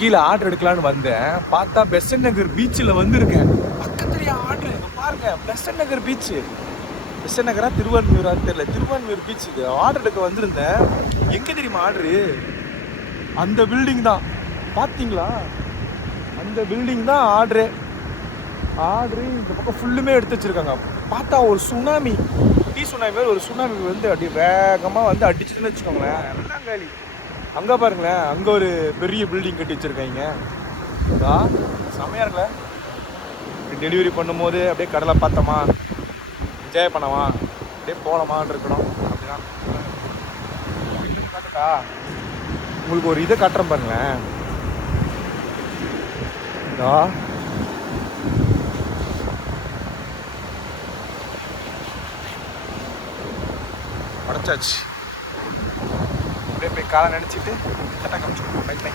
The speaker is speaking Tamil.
கீழே ஆர்டர் எடுக்கலான்னு வந்தேன். பார்த்தா பெசன்ட் நகர் பீச்சில் வந்திருக்கேன். பக்கத்துலேயே ஆர்டர் பாருங்க. பெசன்ட் நகர் பீச்சு, பெசன்ட் நகரா திருவான்மியூரான்னு தெரியல, திருவான்மியூர் பீச். இது ஆர்டர் எடுக்க வந்திருந்தேன். எங்கே தெரியுமா ஆர்டரு? அந்த பில்டிங் தான். பார்த்தீங்களா? அந்த பில்டிங் தான் ஆர்டரு. இந்த பக்கம் ஃபுல்லுமே எடுத்து வச்சுருக்காங்க. பார்த்தா ஒரு சுனாமி, சுனாமி மாதிரி ஒரு சுனாமி வந்து அப்படியே வேகமாக வந்து அடிச்சுட்டுன்னு வச்சுக்கோங்களேன். எல்லாம் காலி. அங்கே பாருங்களேன், அங்கே ஒரு பெரிய பில்டிங் கட்டி வச்சுருக்காங்க. செமையாக இருக்குல்ல? டெலிவரி பண்ணும்போது அப்படியே கடலை பார்த்தோமா, என்ஜாய் பண்ணவா, அப்படியே போகலாமான் இருக்கணும். அப்படிதான் காட்டுக்கா. உங்களுக்கு ஒரு இதை காட்டுறேன் பாருங்களேன். உடச்சாச்சு. அப்படியே போய் காலை நினச்சிட்டு சட்டை காமிச்சு. Bye by.